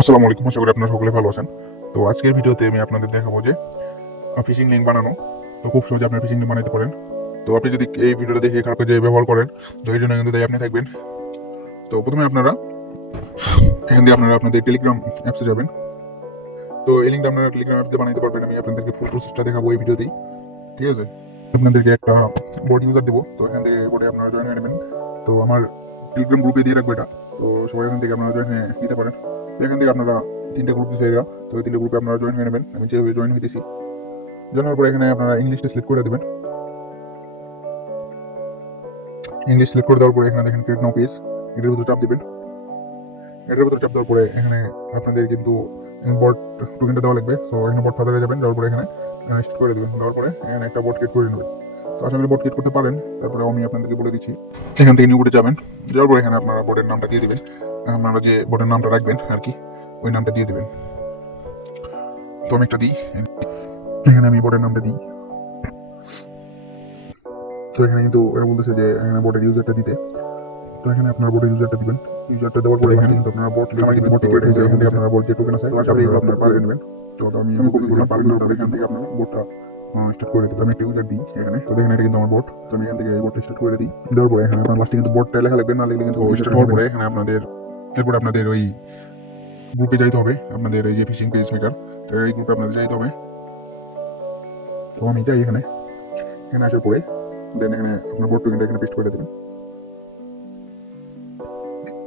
আসসালামু আলাইকুম, আশা করি আপনারা সকলে ভালো আছেন। তো আজকের ভিডিওতে আমি আপনাদের দেখাবো যে ফিশিং লিঙ্ক বানানো। তো খুব সহজে আপনারা ফিশিং লিঙ্ক বানাতে পারেন। তো আপনি যদি এই ভিডিওটা দেখে খারাপ কাজে ব্যবহার করেন, তো এই জন্য কিন্তু দায়ী আপনি থাকবেন। তো প্রথমে আপনারা এখান থেকে আপনারা আপনাদের টেলিগ্রাম অ্যাপসে যাবেন। তো এই লিঙ্কটা আপনারা টেলিগ্রাম অ্যাপসে বানাতে পারবেন। আমি আপনাদেরকে ফুল প্রসেসটা দেখাবো এই ভিডিওতেই, ঠিক আছে? আপনাদেরকে একটা বোর্ড ইউজার দেবো, তো এখান থেকে বোর্ডে আপনারা জয়েন হয়ে নেবেন। তো আমার টেলিগ্রাম গ্রুপে দিয়ে রাখবো এটা, তো সবাই এখান থেকে আপনারা জয়েন হয়ে নিতে পারেন। তো এখান থেকে আপনারা 3টা গ্রুপ দিচ্ছে এরা, তো এই 3টা গ্রুপে আপনারা জয়েন হয়ে নেবেন। আমি যেভাবে জয়েন হইতেছি, জয়েন হওয়ার পরে এখানে আপনারা ইংলিশটা সিলেক্ট করে দেবেন। ইংলিশ সিলেক্ট করে দেওয়ার পরে এখানে দেখেন ক্রিয়েট নাও পেজ, এটার ভিতরে চাপ দিবেন। এটার ভিতরে চাপ দেওয়ার পরে এখানে আপনাদের কিন্তু বট টোকেনটা দেওয়া লাগবে। সো এখানে বট ফাদারে যাবেন, যাওয়ার পরে এখানে স্টার্ট করে দেবেন। দেওয়ার পরে এখানে একটা বট ক্রিয়েট করে নেবেন। তো আশা করি বট ক্রিয়েট করতে পারেন। তারপরে আমি আপনাদেরকে বলে দিচ্ছি, এখান থেকে নিউ বোর্ডে যাবেন। যাওয়ার পরে এখানে আপনারা বোর্ডের নামটা দিয়ে দিবেন। আপনারা যে বোর্ডের নামটা রাখবেন আর কি, ওই নামটা দিয়ে দিবেন। তো আমি একটা দিই, এখানে আমি বোর্ডের নামটা দিই। তো এখানে কিন্তু এরা বলতেছে যে এখানে বোর্ডের ইউজারটা দিতে। তো এখানে আপনার বোর্ডের ইউজারটা দিবেন। ইউজারটা দেওয়ার পরে এখানে কিন্তু আপনারা বোর্ড আমার কিন্তু বোর্ড টিকেট হয়ে যায়। এখান থেকে আপনারা বোর্ড যে টোকেন আছে আশা করি এগুলো আপনারা পারে নেবেন। তো আমি কপি করলাম, পারবেন না তাহলে এখান থেকে আপনারা বোর্ডটা স্টার্ট করে দিতে। আমি একটা ইউজার দিই এখানে। তো দেখেন এটা কিন্তু আমার বোর্ড। তো আমি এখান থেকে এই বোর্ডটা স্টার্ট করে দিই। দেওয়ার পরে এখানে আপনার লাস্টে কিন্তু বোর্ডটা লেখা লাগবে, না লিখলে কিন্তু স্টার্ট হওয়ার পরে এখানে আপনাদের এরপরে আপনাদের ওই গ্রুপে যাইতে হবে, আপনাদের এই যে ফিশিং পেজ মেকার, তো এই গ্রুপে আপনাদের যাইতে হবে। তো আমি যাই এখানে। এখানে আসার পরে দেন এখানে আপনার বোর্ড টোকেনটা এখানে পেস্ট করে দেবেন।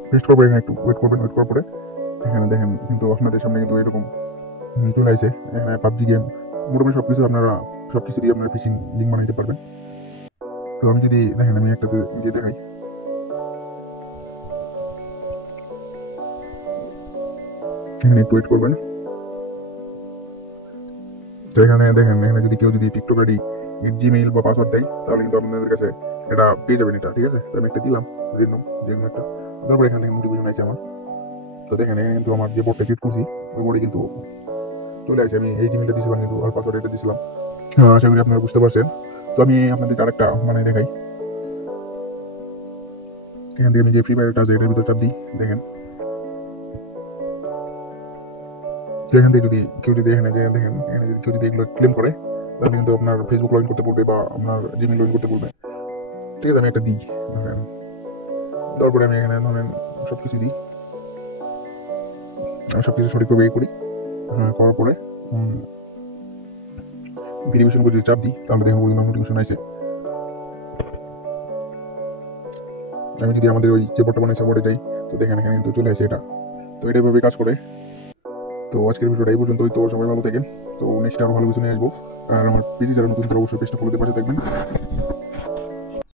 পেস্ট করার পরে এখানে একটু ওয়েট করবেন। ওয়েট করার পরে এখানে দেখেন কিন্তু আপনাদের সামনে কিন্তু এরকম চলে আসে। এখানে পাবজি গেম মোটামুটি সবকিছু আপনারা সবকিছু দিয়ে আপনারা ফিশিং লিঙ্ক বানাইতে পারবেন। তো আমি যদি দেখেন আমি একটাতে গিয়ে দেখাই, এখানে একটু ওয়েট করবেন। তো এখানে দেখেন এখানে যদি কেউ যদি টিকটক আইডি জিমেইল বা পাসওয়ার্ড দেয়, তাহলে কিন্তু আপনাদের কাছে এটা পেয়ে যাবেন এটা, ঠিক আছে? তো আমি একটা দিলাম রেন্ডম যে কোনো একটা। তারপরে এখান থেকে নোটিফিকেশন আছে আমার। তো দেখেন এখানে কিন্তু আমার যে বোর্ডটা ক্রিয়েট করছি ওই বোর্ডে কিন্তু চলে আসে। আমি এই জিমেইলটা দিয়েছিলাম কিন্তু, আর পাসওয়ার্ড এটা দিয়েছিলাম। আশা করি আপনারা বুঝতে পারছেন। তো আমি আপনাদেরকে আরেকটা মানে দেখাই। এখান থেকে আমি যে ফ্রি ফায়ারটা আছে এটার ভিতর চাপ দিই, দেখেন। তো এখান থেকে যদি কেউ যদি এখানে যে দেখেন এখানে যদি কেউ যদি এগুলো ক্লেম করে, তাহলে কিন্তু আপনার ফেসবুক লগ ইন করতে বলবে বা আপনার জিমেইল লগ ইন করতে বলবে, ঠিক আছে? আমি একটা দিই ধরেন। তারপরে আমি এখানে ধরেন সবকিছু দিই, আমি সবকিছু সঠিকভাবে করি। করার পরে ভেরিফিকেশন করে যদি চাপ দিই, তাহলে দেখেন কিন্তু নোটিফিকেশন আসে। আমি যদি আমাদের ওই যে বোর্ডটা বানাইছে বোর্ডে যাই, তো দেখেন এখানে কিন্তু চলে আসে এটা। তো এটা এভাবে কাজ করে। তো আজকের ভিডিওটা এই পর্যন্তই। তো সবাই ভালো থাকেন। তো নেক্সট আরো ভালো কিছু নিয়ে আসবো। আর আমার পেজে যারা নতুন তারা অবশ্যই পেজটা ফলোতে পাশে থাকবেন।